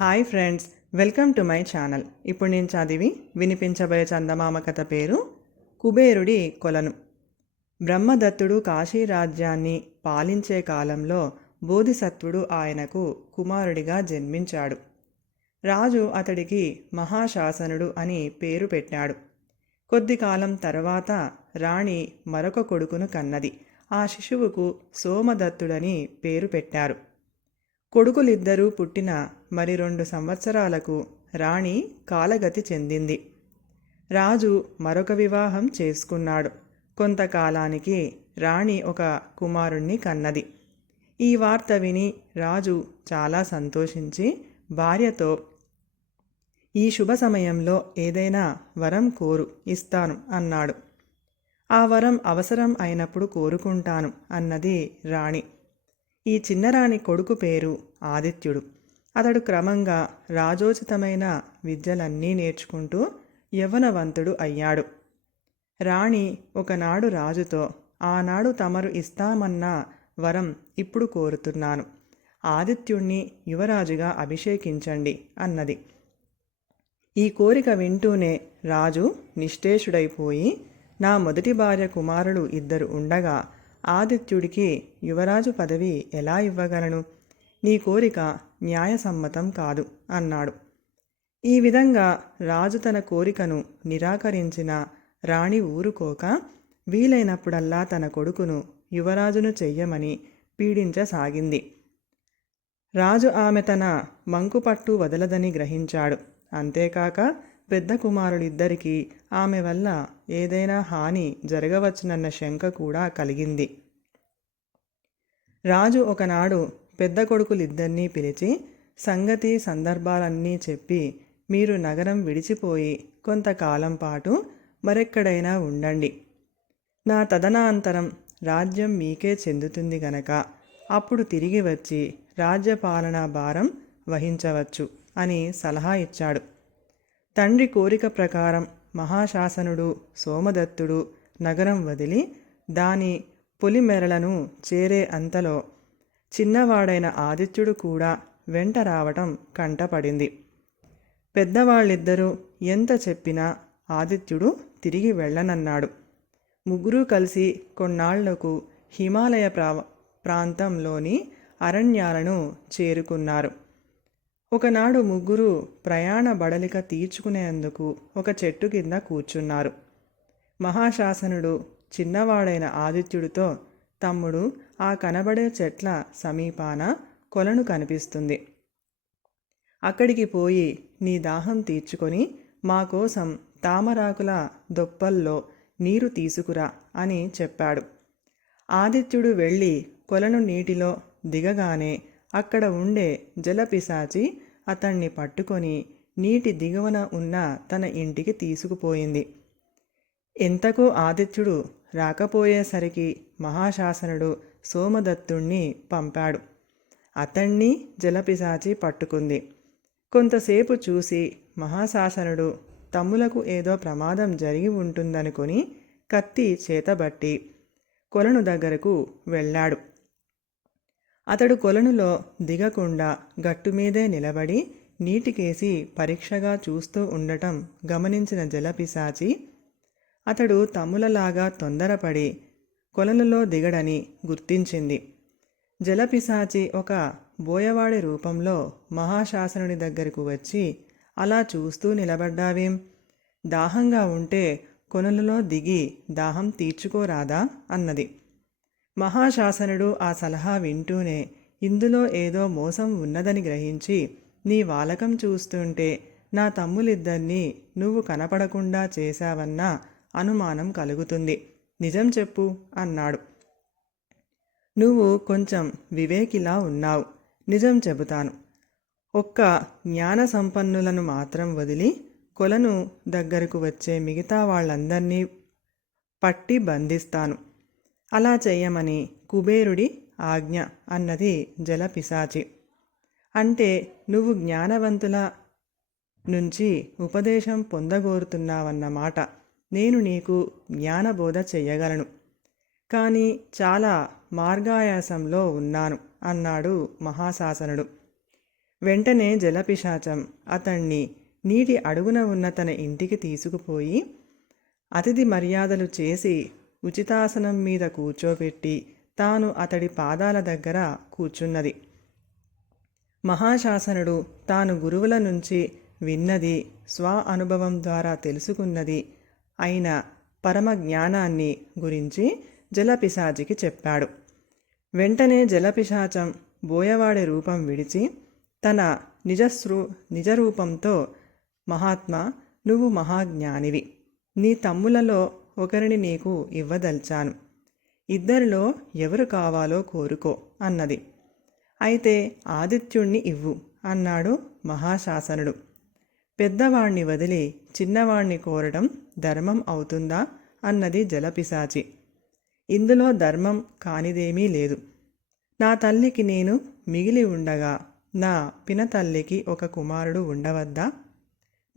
Hi friends welcome to my channel. ఇప్పుడు నేను చదివి వినిపించబోయే చందమామ కథ పేరు కుబేరుడి కొలను. బ్రహ్మదత్తుడు కాశీ రాజ్యాన్ని పాలించే కాలంలో బోధిసత్వుడు ఆయనకు కుమారుడిగా జన్మించాడు. రాజు అతడికి మహాశాసనుడు అని పేరు పెట్టాడు. కొద్ది కాలం తర్వాత రాణి మరొక కొడుకును కన్నది. ఆ శిశువుకు సోమదత్తుడని పేరు పెట్టారు. కొడుకులిద్దరూ పుట్టిన మరి రెండు సంవత్సరాలకు రాణి కాలగతి చెందింది. రాజు మరొక వివాహం చేసుకున్నాడు. కొంతకాలానికి రాణి ఒక కుమారుణ్ణి కన్నది. ఈ వార్త విని రాజు చాలా సంతోషించి భార్యతో ఈ శుభ సమయంలో ఏదైనా వరం కోరు ఇస్తాను అన్నాడు. ఆ వరం అవసరం అయినప్పుడు కోరుకుంటాను అన్నది రాణి. ఈ చిన్నరాణి కొడుకు పేరు ఆదిత్యుడు. అతడు క్రమంగా రాజోచితమైన విద్యలన్నీ నేర్చుకుంటూ యవ్వనవంతుడు అయ్యాడు. రాణి ఒకనాడు రాజుతో ఆనాడు తమరు ఇస్తామన్న వరం ఇప్పుడు కోరుతున్నాను. ఆదిత్యుణ్ణి యువరాజుగా అభిషేకించండి అన్నది. ఈ కోరిక వింటూనే రాజు నిశ్చేషుడైపోయి నా మొదటి భార్య కుమారుడు ఇద్దరు ఉండగా ఆదిత్యుడికి యువరాజు పదవి ఎలా ఇవ్వగలను? నీ కోరిక న్యాయసమ్మతం కాదు అన్నాడు. ఈ విధంగా రాజు తన కోరికను నిరాకరించిన రాణి ఊరుకోక వీలైనప్పుడల్లా తన కొడుకును యువరాజును చెయ్యమని పీడించసాగింది. రాజు ఆమె తన మంకుపట్టు వదలదని గ్రహించాడు. అంతేకాక పెద్ద కుమారుడిద్దరికీ ఆమె వల్ల ఏదైనా హాని జరగవచ్చునన్న శంక కూడా కలిగింది. రాజు ఒకనాడు పెద్ద కొడుకులిద్దరినీ పిలిచి సంగతి సందర్భాలన్నీ చెప్పి మీరు నగరం విడిచిపోయి కొంతకాలం పాటు మరెక్కడైనా ఉండండి. నా తదనాంతరం రాజ్యం మీకే చెందుతుంది గనక అప్పుడు తిరిగి వచ్చి రాజ్యపాలనా భారం వహించవచ్చు అని సలహా ఇచ్చాడు. తండ్రి కోరిక ప్రకారం మహాశాసనుడు సోమదత్తుడు నగరం వదిలి దాని పొలిమెరలను చేరే అంతలో చిన్నవాడైన ఆదిత్యుడు కూడా వెంట రావటం కంటపడింది. పెద్దవాళ్ళిద్దరూ ఎంత చెప్పినా ఆదిత్యుడు తిరిగి వెళ్ళనన్నాడు. ముగ్గురూ కలిసి కొన్నాళ్ళకు హిమాలయ ప్రా ప్రాంతంలోని అరణ్యాలను చేరుకున్నారు. ఒకనాడు ముగ్గురు ప్రయాణ బడలిక తీర్చుకునేందుకు ఒక చెట్టు కింద కూర్చున్నారు. మహాశాసనుడు చిన్నవాడైన ఆదిత్యుడితో తమ్ముడు ఆ కనబడే చెట్ల సమీపాన కొలను కనిపిస్తుంది. అక్కడికి పోయి నీ దాహం తీర్చుకొని మా కోసం తామరాకుల దొప్పల్లో నీరు తీసుకురా అని చెప్పాడు. ఆదిత్యుడు వెళ్ళి కొలను నీటిలో దిగగానే అక్కడ ఉండే జలపిశాచి అతన్ని పట్టుకొని నీటి దిగువన ఉన్న తన ఇంటికి తీసుకుపోయింది. ఎంతకో ఆదిత్యుడు రాకపోయేసరికి మహాశాసనుడు సోమదత్తుణ్ణి పంపాడు. అతణ్ణి జలపిశాచి పట్టుకుంది. కొంతసేపు చూసి మహాశాసనుడు తమ్ములకు ఏదో ప్రమాదం జరిగి ఉంటుందనుకొని కత్తి చేతబట్టి కొలను దగ్గరకు వెళ్ళాడు. అతడు కొలనులో దిగకుండా గట్టుమీదే నిలబడి నీటికేసి పరీక్షగా చూస్తూ ఉండటం గమనించిన జలపిశాచి అతడు తమ్ములలాగా తొందరపడి కొలనులో దిగడని గుర్తించింది. జలపిశాచి ఒక బోయవాడి రూపంలో మహాశాసనుడి దగ్గరకు వచ్చి అలా చూస్తూ నిలబడ్డావేం? దాహంగా ఉంటే కొనులలో దిగి దాహం తీర్చుకోరాదా అన్నది. మహాశాసనుడు ఆ సలహా వింటూనే ఇందులో ఏదో మోసం ఉన్నదని గ్రహించి నీ వాలకం చూస్తుంటే నా తమ్ములిద్దరినీ నువ్వు కనపడకుండా చేశావన్న అనుమానం కలుగుతుంది. నిజం చెప్పు అన్నాడు. నువ్వు కొంచెం వివేకిలా ఉన్నావు. నిజం చెబుతాను. ఒక్క జ్ఞాన సంపన్నులను మాత్రం వదిలి కొలను దగ్గరకు వచ్చే మిగతా వాళ్ళందరినీ పట్టి బంధిస్తాను. అలా చెయ్యమని కుబేరుడి ఆజ్ఞ అన్నది జలపిశాచి అంటే నువ్వు జ్ఞానవంతుల నుంచి ఉపదేశం పొందగోరుతున్నావన్నమాట. నేను నీకు జ్ఞానబోధ చెయ్యగలను. కానీ చాలా మార్గాయాసంలో ఉన్నాను అన్నాడు మహాశాసనుడు. వెంటనే జలపిశాచం అతణ్ణి నీటి అడుగున ఉన్న తన ఇంటికి తీసుకుపోయి అతిథి మర్యాదలు చేసి ఉచితాసనం మీద కూర్చోబెట్టి తాను అతడి పాదాల దగ్గర కూర్చున్నది. మహాశాసనుడు తాను గురువుల నుంచి విన్నది స్వ అనుభవం ద్వారా తెలుసుకున్నది అయిన పరమ జ్ఞానాన్ని గురించి జలపిశాచికి చెప్పాడు. వెంటనే జలపిశాచం బోయవాడి రూపం విడిచి తన నిజస్రూ నిజరూపంతో మహాత్మా నువ్వు మహాజ్ఞానివి. నీ తమ్ములలో ఒకరిని నీకు ఇవ్వదల్చాను. ఇద్దరిలో ఎవరు కావాలో కోరుకో అన్నది. అయితే ఆదిత్యుణ్ణి ఇవ్వు అన్నాడు మహాశాసనుడు. పెద్దవాణ్ణి వదిలి చిన్నవాణ్ణి కోరడం ధర్మం అవుతుందా అన్నది జలపిశాచి. ఇందులో ధర్మం కానిదేమీ లేదు. నా తల్లికి నేను మిగిలి ఉండగా నా పినతల్లికి ఒక కుమారుడు ఉండవద్దా?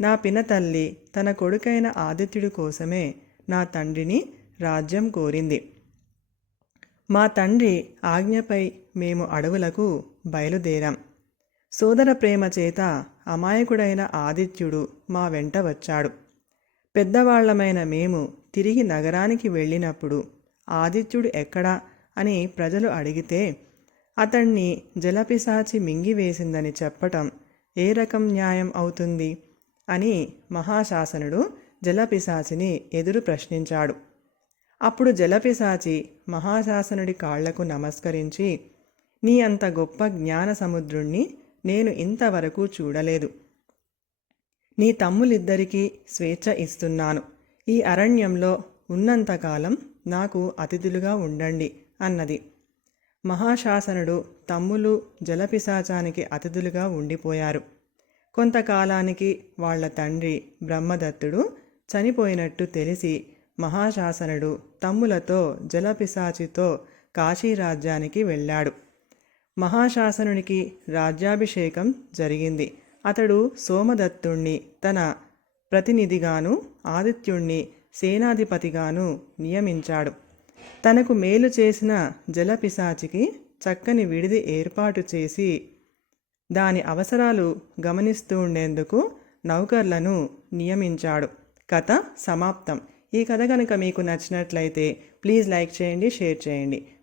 నా పినతల్లి తన కొడుకైన ఆదిత్యుడి కోసమే నా తండ్రిని రాజ్యం కోరింది. మా తండ్రి ఆజ్ఞపై మేము అడవులకు బయలుదేరాం. సోదర ప్రేమ చేత అమాయకుడైన ఆదిత్యుడు మా వెంట వచ్చాడు. పెద్దవాళ్ళమైన మేము తిరిగి నగరానికి వెళ్ళినప్పుడు ఆదిత్యుడు ఎక్కడా అని ప్రజలు అడిగితే అతణ్ణి జలపిశాచి మింగివేసిందని చెప్పటం ఏ రకం న్యాయం అవుతుంది? అని మహాశాసనుడు జలపిశాచిని ఎదురు ప్రశ్నించాడు. అప్పుడు జలపిశాచి మహాశాసనుడి కాళ్ళకు నమస్కరించి నీ అంత గొప్ప జ్ఞాన సముద్రుణ్ణి నేను ఇంతవరకు చూడలేదు. నీ తమ్ములిద్దరికీ స్వేచ్ఛ ఇస్తున్నాను. ఈ అరణ్యంలో ఉన్నంతకాలం నాకు అతిథులుగా ఉండండి అన్నది. మహాశాసనుడు తమ్ములు జలపిశాచానికి అతిథులుగా ఉండిపోయారు. కొంతకాలానికి వాళ్ళ తండ్రి బ్రహ్మదత్తుడు చనిపోయినట్టు తెలిసి మహాశాసనుడు తమ్ములతో జలపిశాచితో కాశీరాజ్యానికి వెళ్ళాడు. మహాశాసనునికి రాజ్యాభిషేకం జరిగింది. అతడు సోమదత్తుణ్ణి తన ప్రతినిధిగాను ఆదిత్యుణ్ణి సేనాధిపతిగాను నియమించాడు. తనకు మేలు చేసిన జలపిశాచికి చక్కని విడిది ఏర్పాటు చేసి దాని అవసరాలు గమనిస్తూ ఉండేందుకు నౌకర్లను నియమించాడు. కథ సమాప్తం. ఈ కథ కనుక మీకు నచ్చినట్లయితే ప్లీజ్ లైక్ చేయండి షేర్ చేయండి.